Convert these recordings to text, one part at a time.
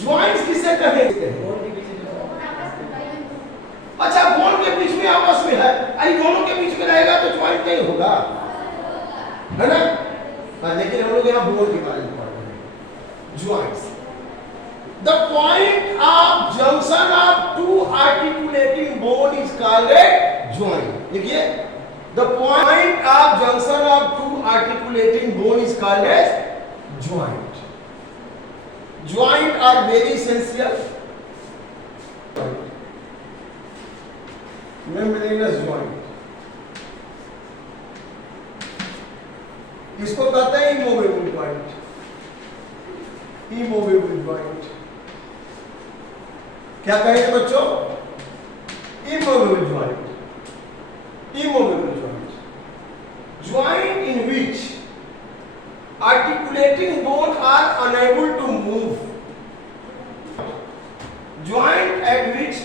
Joints किसे कहेंगे? अच्छा, बोन के बीच में आपस में है, अरे दोनों के बीच में रहेगा तो ज्वाइंट नहीं होगा, है ना? लेकिन हम लोग यहाँ बोन के बारे में पढ़ रहे हैं, joints. The point of junction of two articulating bone is called a joint. देखिए, the point of junction of two articulating bone is called a joint. Joint are very essential. Membranous joint, इसको कहते हैं immovable joint. Immovable joint क्या कहेंगे बच्चों? Immovable joint. Immovable joint, joint in which articulating bone are unable to move. Joint at which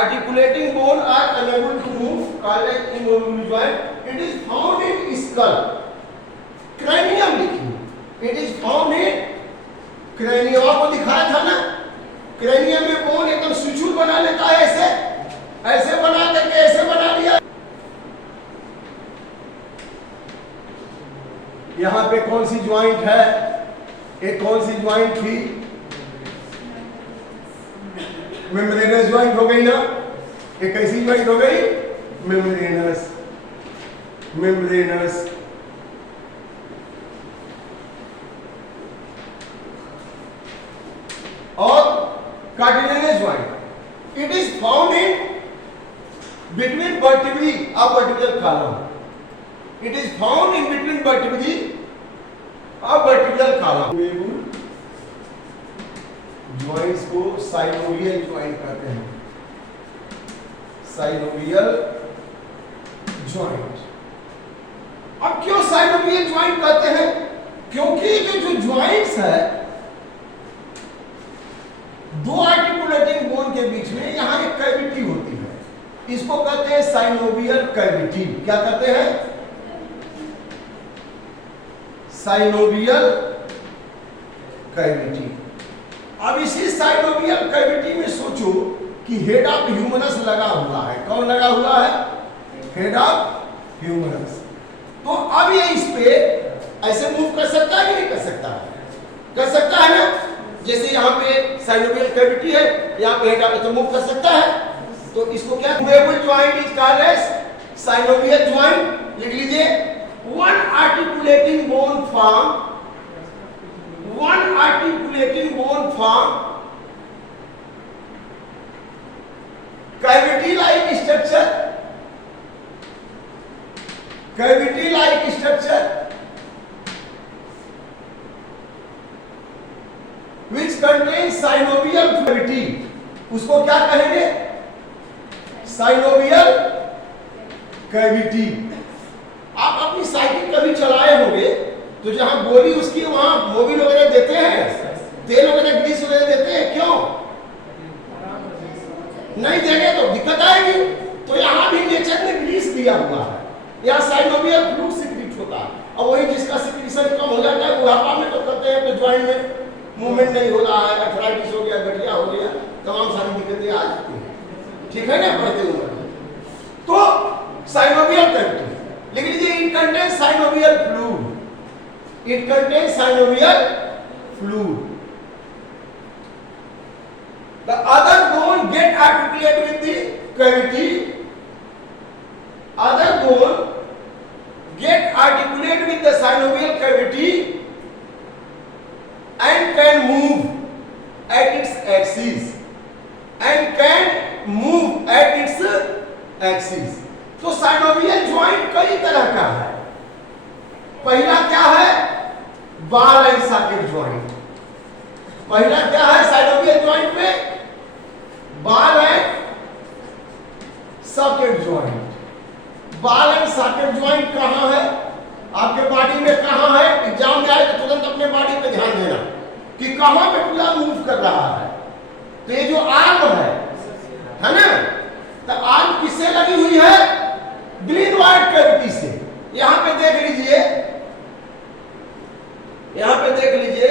articulating bone are unable to move called as immovable joint. It is found in skull. Cranium लिखिए। It is found in cranium। आपको दिखाया था ना, cranium में bone एकदम सुचूर बना लेता है, ऐसे बना करके ऐसे बना लिया। यहां पे कौन सी ज्वाइंट है? एक कौन सी ज्वाइंट थी? मेम्ब्रेनस ज्वाइंट हो गई ना। एक कैसी ज्वाइंट हो गई? मेम्ब्रेनस। मेम्ब्रेनस और cartilaginous joint. It is found in between vertebrae of vertebral column. It is found in between vertebrae of vertebral column. Joints को synovial joint कहते हैं। Synovial joint। अब क्यों synovial joint कहते हैं? क्योंकि जो joints है दो आर्टिकुलेटिंग बोन के बीच में यहाँ एक कैविटी होती है, इसको कहते हैं synovial cavity। क्या कहते हैं? Synovial cavity. अब इसी साइनोवियल कैविटी में सोचो कि हेड ऑफ ह्यूमरस लगा हुआ है। कौन लगा हुआ है? Head of humerus. तो अब ये इस पे ऐसे मूव कर सकता है कि नहीं कर सकता है? कर सकता है ना। जैसे यहाँ पे साइनोवियल कैविटी है, यहाँ पे हेड ऑफ, तो मूव कर सकता है। तो इसको क्या movable joint is called as synovial joint. लिख लीजिए, one articulating bone form cavity like structure which contains synovial cavity। उसको क्या कहेंगे? synovial cavity। आप अपनी साइकिल कभी चलाए होंगे तो जहां गोली उसकी वहां मोबिल वगैरह देते हैं, तेल वगैरह, ग्रीस वगैरह देते हैं। क्यों नहीं देंगे तो दिक्कत आएगी। तो यहाँ भी नेचर ने ग्रीस दिया हुआ है, यहाँ साइनोवियल फ्लूइड सिक्रीट होता है। और वही जिसका सिक्रीशन कम हो जाता है बुढ़ापा में तो कहते हैं तो ज्वाइंट में मूवमेंट नहीं हो रहा है, अर्थराइटिस हो गया, गठिया हो गया, तमाम सारी दिक्कतें आ जाती हैं। ठीक है ना, बढ़ते उम्र में। तो साइनोवियल कैविटी लिख लीजिए। It contains synovial fluid. It contains synovial fluid. The other bone get articulate with the cavity. Other bone get articulate with the synovial cavity and can move at its axis तो synovial joint कई तरह का है। पहला क्या है? Ball and socket joint. पहला क्या है साइनोवियल ज्वाइंट में? Ball and socket joint. Ball and socket joint कहां है आपके बॉडी में? कहां है? एग्जाम में आए तो तुरंत अपने बॉडी पे ध्यान देना कि कहां पे पूरा मूव कर रहा है। तो ये जो आर्म है ना, तो आर्म किससे लगी हुई है? ग्लीनोइड कैविटी से। यहां पे देख लीजिए, यहां पे देख लीजिए,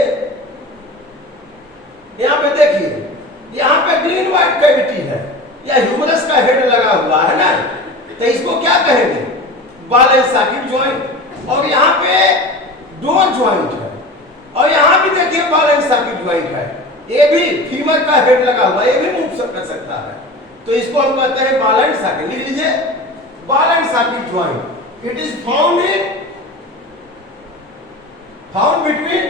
यहां ज्वाइंट है। और यहां भी देखिए बॉल एंड सॉकेट ज्वाइंट है, ये भी फीमर का हेड लगा हुआ है, ये भी मूव कर सकता है। तो इसको हम कहते हैं बॉल एंड सॉकेट। लिख लीजिए ball and socket joint. It is found between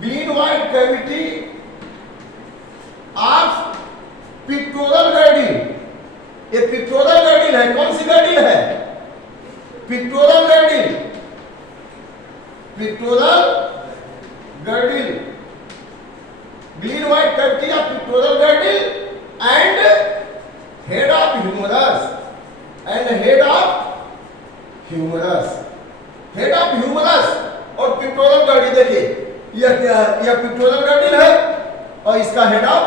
glenoid cavity of pectoral girdle। ये पिक्टोरल गर्डिल है। कौन सी गर्डिल है? Pectoral girdle, pectoral girdle, glenoid cavity of pectoral girdle and head of humerus, and head of humerus, head of humerus और pectoral girdle. देखिए यह क्या है? यह पिक्टोरल गर्डिल है और इसका हेड ऑफ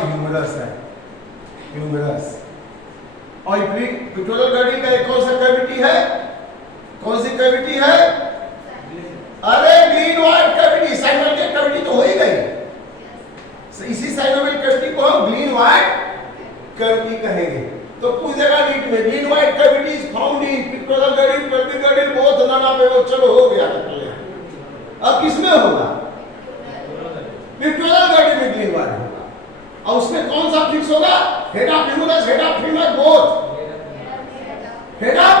ह्यूमरस है, ह्यूमरस। और पिक्टोरल गर्डिल का एक कौन सा कैविटी है? कौन सी कैविटी है? अरे ग्लीनोइड कैविटी। साइनोवियल कैविटी तो हो ही गई। इसी साइनोवियल कैविटी को हम ग्लीनोइड कैविटी कहेंगे। तो पूछ देगा नीट में glenoid cavity is found in pectoral girdle, pelvic girdle, both नाना पे वो चलो हो गया। अब किसमें होगा? पिक्टोरल गर्डिल में ग्लीनोइड होगा। और उसमें कौन सा फिक्स होगा? Head of humerus, head of femur, both. Head of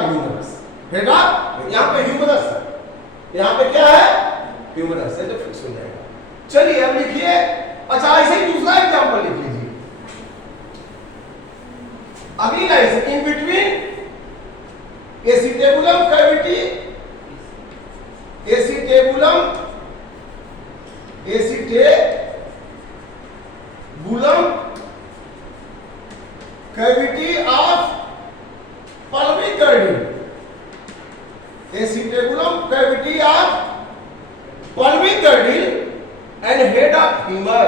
humerus, head of, यहां पे ह्यूमरस है, यहां पे क्या है? ह्यूमरस है, तो फिक्स हो जाएगा। चलिए अब लिखिए। अच्छा ऐसे ही दूसरा एग्जांपल लिख लीजिए। अगली लाइन से in between acetabulum cavity, acetabulum cavity of pelvic girdle, acetabulum cavity of pelvic girdle and head of femur,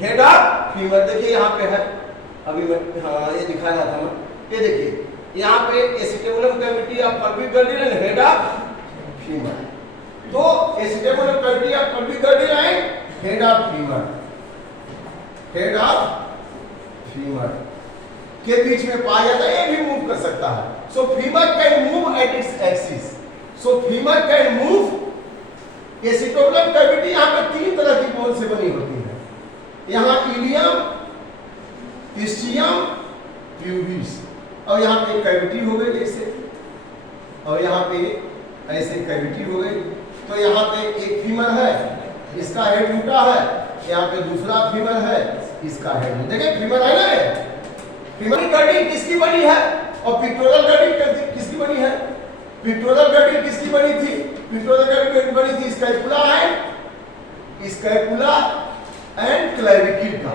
head of femur. देखिए यहाँ पे है, अभी मैं ये दिखाया था मैं, ये देखिए यहाँ पे acetabulum cavity of pelvic girdle and head of femur. तो acetabulum cavity of pelvic girdle and head of femur, head of femur के बीच में पाया जाता है, ये भी मूव कर सकता है। So femur can move at its axis, so femur can move. Acetabulum cavity यहाँ पे तीन तरह की बोन से बनी होती है। यहाँ इलियम, इस्चियम, प्यूबिस। और यहाँ पे कैविटी हो गई ऐसे, और यहाँ पे ऐसे कैविटी हो गई। तो यहाँ पे एक फीमर है, इसका हेड टूटा है, यहाँ पे दूसरा फीमर है, इसका हेड। देखिए फीमर है ना, फीमर गर्डिल किसकी बनी है और पिक्टोरल गर्डिल किसकी बनी है? पिक्टोरल गर्डिल किसकी बनी थी? पिक्टोरल गर्डिल बनी थी स्कैपुला एंड क्लेविकल का।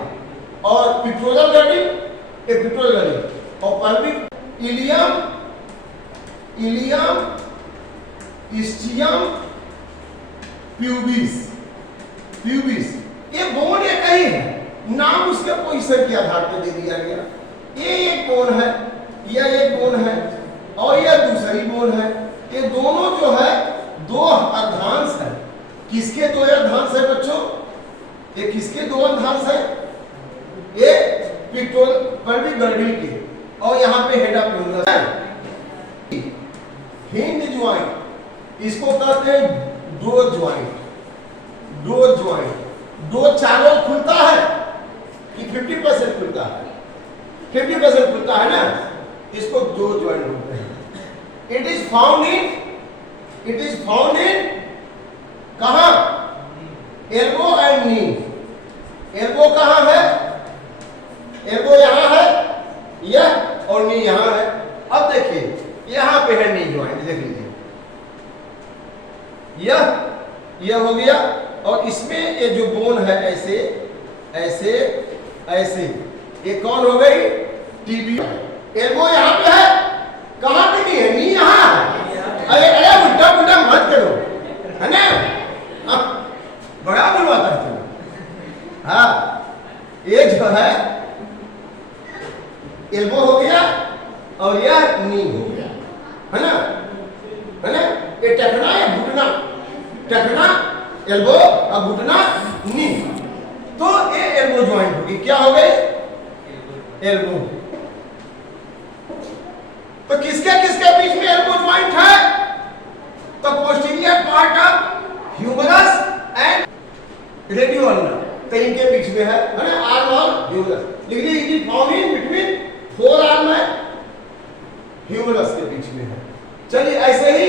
और पिक्टोरल गर्डिल, पिक्टोरल गर्डिल और pelvic इलियम, इस्चियम, प्यूबिस, ये बोन एक ही है, नाम उसके पोजीशन के आधार पर दे दिया गया। ये एक बोन है, यह एक बोन है और यह दूसरी बोन है। ये दोनों जो है दो अर्धांश है। किसके दो अर्धांश है बच्चों? ये किसके दो अर्धांश है? ये pelvic girdle के, और यहाँ पे हेड ऑफ ह्यूमरस है। हिंज ज्वाइंट, इसको कहते हैं डो ज्वाइंट। डो चारों खुलता है कि 50% खुलता है? 50% खुलता है ना, इसको डो ज्वाइंट बोलते हैं। इट इज फाउंड इन कहां? Elbow and knee. एल्बो कहां है? एल्बो यहां है, यह, और नी यहां है। अब देखिए यहां पे है नी ज्वाइंट, देख लीजिए यह हो गया। और इसमें ये जो बोन है ऐसे ऐसे ऐसे, ये कौन हो गई? टीबी। एल्बो यहाँ पे है, कहाँ पे नहीं है? नी यहाँ है। अरे उल्टा मत करो, है ना? बड़ा बुलवाता है तुम। हाँ, ये जो है एल्बो हो गया और यह नी हो गया, है ना? ये टखना या घुटना, टखना एल्बो और घुटना नी। तो ये एल्बो ज्वाइंट होगी। क्या हो गई? एल्बो। तो किसके किसके बीच में एल्बो ज्वाइंट है? तो posterior part of humerus and radio ulna, तो इनके बीच में है ना, आर्म और ह्यूमरस। लेकिन it is found in between forearm and humerus के बीच में है। चलिए ऐसे ही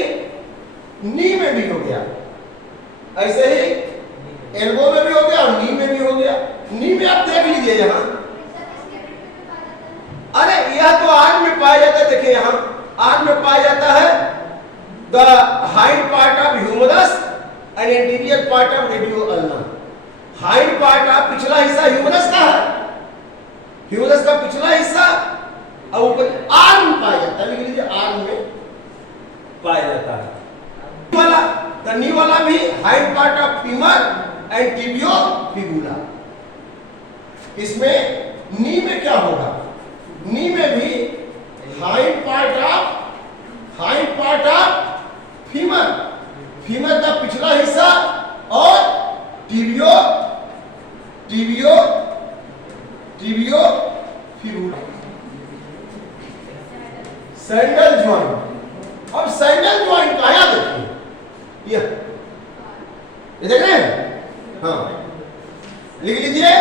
नी में भी हो गया, ऐसे ही एल्बो में भी हो गया और नी में भी हो गया। नी में आप देख लीजिए यहां, अरे यह तो आर्म में पाया जाता है। देखिए यहां आर्म में पाया जाता है the hind part of humerus and anterior part of radio ulna. Hind part of पिछला हिस्सा ह्यूमरस का है, ह्यूमरस का पिछला हिस्सा, और ऊपर आर्म में पाया जाता है। लिख लीजिए आर्म में पाया जाता है। वाला द नी वाला भी hind part of femur and tibio fibula. इसमें नी में क्या होगा? नी में भी hind part of femur, femur का पिछला हिस्सा और टिबियो फिबुला। Saddle joint. अब सैंडल ज्वाइंट का है, देखिए ये देख रहे हैं, हाँ लिख लीजिए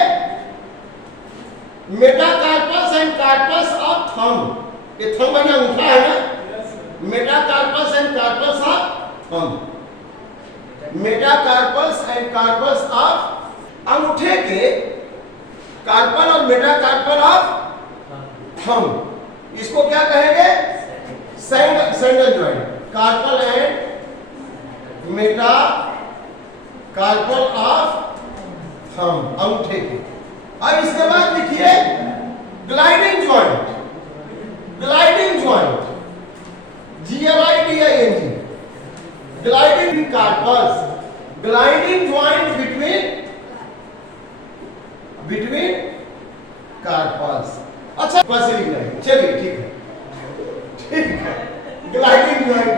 metacarpus and carpus of thumb. ये थंब बना अंगूठा है ना, metacarpus and carpus of thumb. Metacarpus and carpus of अंगूठे के कार्पल और मेटाकार्पल ऑफ थंब, इसको क्या कहेंगे? Saddle joint. Carpal and metacarpal of thumb, अंगूठे के। अब इसके बाद लिखिए gliding joint. Gliding joint GLIDING, gliding carpus, gliding joint between carpus. अच्छा बस लिख रहे हैं, चलिए ठीक है ग्लाइडिंग ज्वाइंट।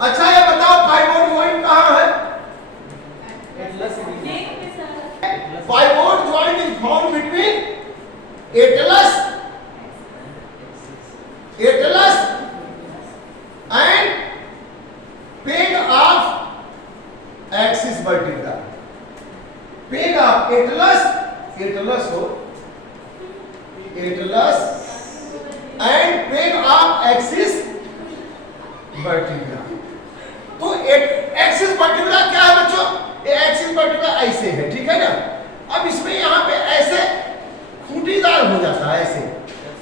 अच्छा ये बताओ फाइबोइड ज्वाइंट कहां है? Fibroid joint is found between atlas and peg of axis vertebra. Peg of atlas हो, atlas and peg of axis vertebra. तो एक्सिस वर्टिब्रा क्या है बच्चों? ये एक्सिस वर्टिब्रा ऐसे है, ठीक है ना। अब इसमें यहां पे ऐसे खूंटीदार हो जाता है ऐसे,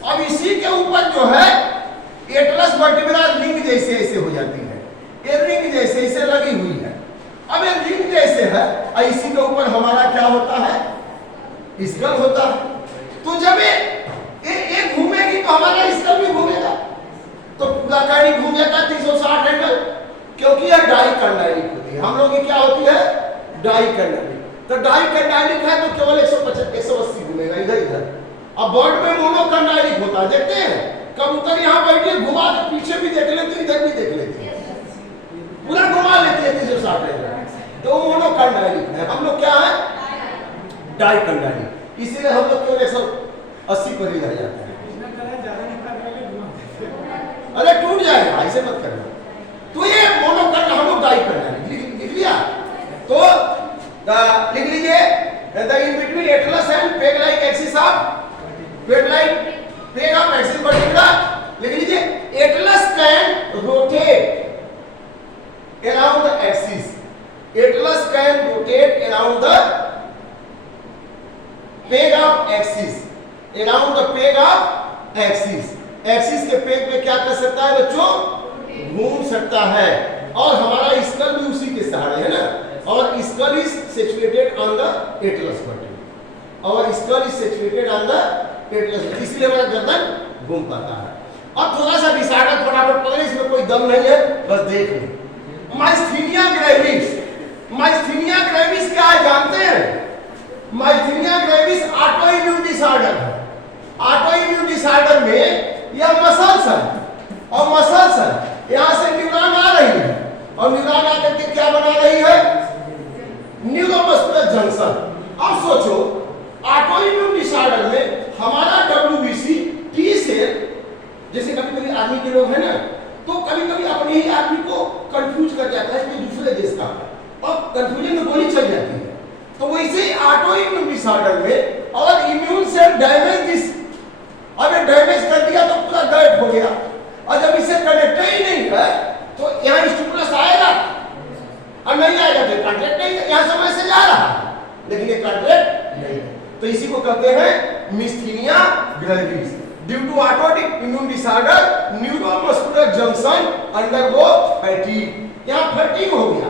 अब इसी के ऊपर जो है एटलस वर्टिब्रा रिंग जैसे ऐसे हो जाती है, ये रिंग जैसे ऐसे लगी हुई है। अब ये रिंग जैसे है, इसी के ऊपर हमारा क्या होता है? स्कल होता है। तो जब ये घूमेगी तो हमारा स्कल भी घूमेगा, तो पूरा गाड़ी घूम जाता है 360 एंगल, क्योंकि यह डाइकंडाइलिक होती है। हम लोग की क्या होती है? डाइकंडाइलिक। तो डाइकंडाइलिक है तो केवल 180 घूमेगा इधर इधर। अब बर्ड में मोनोकंडाइलिक होता है, देखते हैं कबूतर यहाँ बैठे घुमा के पीछे भी देख लेते, इधर भी देख लेते हैं, पूरा घुमा लेते हैं 360 एंगल, तो मोनोकंडाइलिक है। हम लोग क्या है? डाइकंडाइलिक। इसीलिए हम लोग केवल 180 पर ही रह जाते हैं। अरे टूट जाएगा, ऐसे मत करना। तो ये मोनोकंड, हम लोग डाइकंडाइलिक लिख लिया। तो लिख लीजिए the in between atlas and peg like axis of axis vertebra. लिख लीजिए Atlas can rotate around the axis, Atlas can rotate around the peg of axis, around the peg of axis. Axis के peg पे क्या कर सकता है बच्चों? घूम सकता है। और हमारा स्कल भी उसी के सहारे है ना, और skull is situated on the atlas vertebra, और skull is situated on the atlas, इसलिए हमारा गर्दन घूम पाता है। अब थोड़ा सा डिसाइडर फटाफट पकड़े, इसमें कोई दम नहीं है, बस देख लो। माइस्थीनिया ग्रेविस, माइस्थीनिया ग्रेविस क्या है जानते हैं? Myasthenia gravis auto immune disorder है। ऑटो इम्यून डिसऑर्डर में यह मसल्स है, और मसल्स है, यहां से न्यूरॉन आ रही है, और न्यूरॉन आकर के क्या बना रही है? Neuromuscular junction. अब सोचो ऑटो इम्यून डिसऑर्डर में हमारे डिसऑर्डर में और इम्यून सेल डैमेज दिस, अब ये डैमेज कर दिया तो पूरा डर्ट हो गया, और जब इसे कनेक्ट ही नहीं है तो यहाँ स्टिमुलस आएगा और नहीं आएगा तो कॉन्ट्रैक्ट नहीं, यहाँ समय से जा रहा है लेकिन ये कॉन्ट्रैक्ट नहीं है। तो इसी को कहते हैं myasthenia gravis. Due to autotic immune disorder neuromuscular junction undergo fatigue, यहाँ फैटीग हो गया,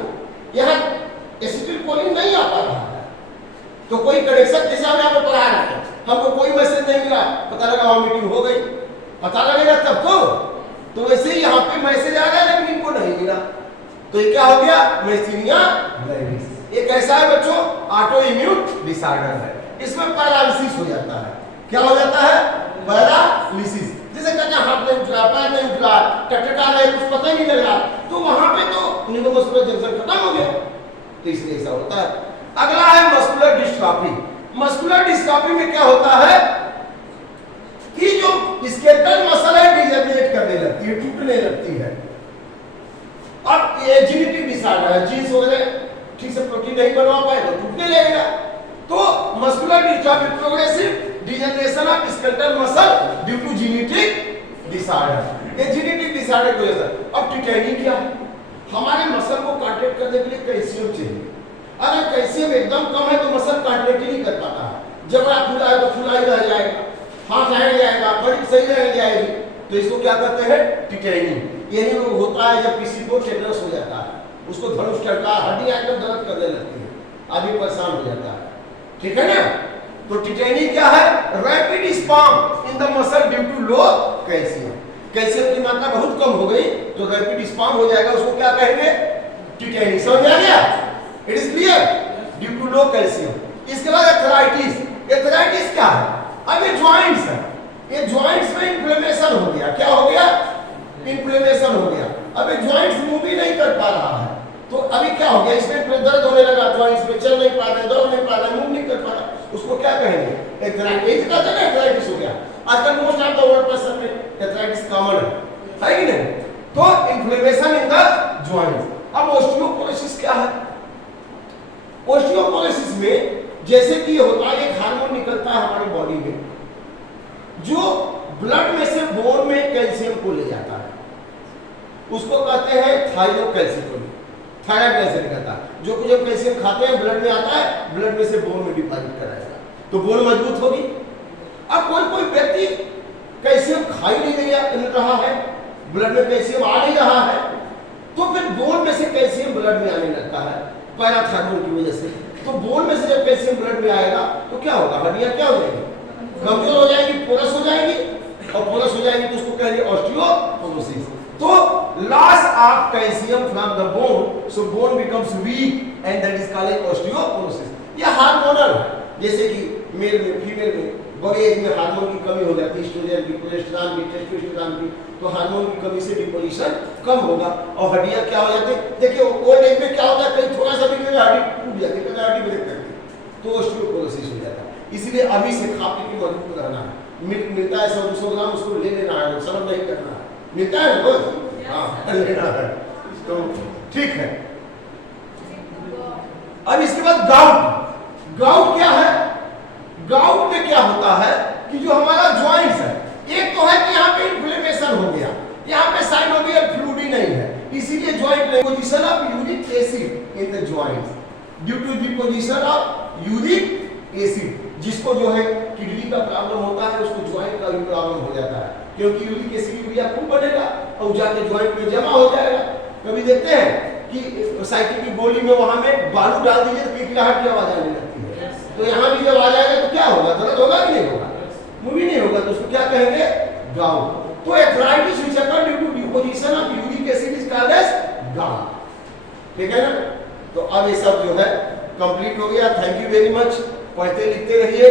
यहाँ एसिटिलकोलिन नहीं आ पा रहा है, तो कोई कनेक्शन, जैसे हम यहाँ पर पढ़ा रहे हैं, हमको कोई मैसेज नहीं मिला, पता लगा वॉमिटिंग हो गई, पता लगेगा तब तो वैसे ही यहाँ पे मैसेज आ रहा है लेकिन इनको नहीं मिला, तो ये क्या हो गया, मिस्थीनिया ग्रेविस। ये कैसा है बच्चों, ऑटो इम्यून डिसऑर्डर है, इसमें पैरालिसिस हो जाता है। क्या हो जाता है, पैरालिसिस, जैसे कहते हैं हाथ नहीं उठ रहा, पैर नहीं उठ रहा, टटका रहे, कुछ पता ही नहीं लग रहा, तो वहां पे तो न्यूरोमस्कुलर जंक्शन खत्म हो गया, तो इसलिए ऐसा होता है। अगला है मस्कुलर डिस्ट्रॉफी। मस्कुलर डिस्ट्रॉफी में क्या होता है कि जो स्केलेटल मसल है डिजेनरेट करने लगती है, टूटने लगती है। अब ये जेनेटिक डिसऑर्डर है, जीन्स वगैरह ठीक से प्रोटीन नहीं बनवा पाए तो टूटने लगेगा, तो muscular dystrophy progressive degeneration of skeletal muscle due to genetic disorder, ये जेनेटिक डिसऑर्डर की वजह से। अब टिटेनी क्या है, हमारे मसल को कॉन्ट्रैक्ट करने के लिए कैल्शियम चाहिए, अगर कैल्शियम एकदम कम है तो मसल कॉन्ट्रैक्ट ही नहीं कर पाता है, जब आप फुला है तो फुला ही रह जाएगा, हाथ रह जाएगा, बड़ी सही रह जाएगी, तो इसको क्या कहते हैं, टिटेनी। यही रोग होता है जब किसी को टेटनस हो जाता है, उसको धनुष टंका, हड्डियां एकदम दर्द करने लगती है, आदमी परेशान हो जाता है, ठीक है ना। तो टिटेनी क्या है, rapid spasm in the muscle due to low calcium, calcium की मात्रा बहुत कम हो गई तो रैपिड स्पाम हो जाएगा, उसको क्या कहेंगे, टिटेनी। समझ आ गया, it is clear, due to low calcium. इसके बाद एथराइटिस। एथराइटिस क्या है, अब ये ज्वाइंट्स है, ये ज्वाइंट्स में इन्फ्लेमेशन हो गया, क्या हो गया, इन्फ्लेमेशन हो गया, अब ये ज्वाइंट्स मूव ही नहीं कर पा रहा है, तो अभी क्या हो गया, इसमें दर्द होने लगा, ज्वाइंट्स में चल नहीं पा रहे, दौड़ नहीं पा रहे, मूव नहीं कर पा रहा, उसको क्या कहेंगे, एथराइटिस कहते हैं, एथराइटिस हो गया। आजकल most of the world person में एथराइटिस कॉमन है कि नहीं, तो इन्फ्लेमेशन इन द ज्वाइंट्स। अब ऑस्टियोपोरोसिस क्या है, ऑस्टियोपोरोसिस में जैसे कि होता है, एक हार्मोन निकलता है हमारी बॉडी में जो ब्लड में से बोन में कैल्शियम को ले जाता है, उसको कहते हैं थायरोकैल्सिटोन, थायराइड कैल्शियम निकलता है, जो जब कैल्शियम खाते हैं ब्लड में आता है, ब्लड में से बोन में डिपॉजिट कराएगा तो बोन मजबूत होगी। अब कोई व्यक्ति कैल्शियम खा ही नहीं रहा है, ब्लड में कैल्शियम आ नहीं रहा है, तो फिर बोन में से कैल्शियम ब्लड में आने लगता है पैराथायरॉइड की वजह से, तो बोन में से जब कैल्शियम ब्लड में आएगा तो क्या होगा, हड्डियां क्या हो जाएंगी, कमजोर हो जाएंगी, पोरस हो जाएंगी, और पोरस हो जाएंगी तो उसको कहेंगे ऑस्टियोपोरोसिस। तो loss of calcium from the bone, so bone becomes week and that is called osteoporosis. यह हार्मोनल, जैसे कि मेल में, फीमेल में बड़े एज में हार्मोन की कमी हो जाती है, एस्ट्रोजन की, प्रोजेस्टेरोन की, टेस्टोस्टेरोन की, तो हार्मोन की कमी से डिपोजिशन कम होगा और हड्डियां क्या हो जाती है। देखिए ओल्ड एज में क्या होता है, कहीं थोड़ा सा भी हड्डी टूट जाती है, हड्डी ब्रेक करती है, तो ऑस्टियोपोरोसिस हो जाता है। इसलिए अभी से खा पी के मजबूत रहना है, मिलता है 100-200 ग्राम, उसको ले लेना है, शर्म नहीं करना है, मिलता है रोज, हाँ लेना है, तो ठीक है। अब इसके बाद गाउट। गाउट क्या है, गाउट में क्या होता है कि जो हमारा ज्वाइंट्स है, एक तो है कि यहाँ पे इन्फ्लेमेशन हो गया, यहाँ पे साइनोवियल फ्लूइड ही नहीं है, इसीलिए joint deposition of uric acid in the joints due to deposition of uric acid, जिसको जो है किडनी का प्रॉब्लम होता है, उसको ज्वाइंट का भी प्रॉब्लम हो जाता है, क्योंकि यूरिक एसिड यूरिया खूब बनेगा और जाके ज्वाइंट में जमा हो जाएगा। कभी देखते हैं कि साइकिल की गोली में वहां में बालू डाल दीजिए तो किकलाहट की आवाज आने लगती है, तो यहाँ भी जब आ जाएगा तो क्या होगा, दर्द होगा कि नहीं होगा, मूवी नहीं होगा, तो उसको क्या कहेंगे, गाउट। तो arthritis which occur due to deposition of uric acid is called as gout, ठीक है ना। तो अब ये सब जो है कंप्लीट हो गया। थैंक यू वेरी मच, पढ़ते लिखते रहिए।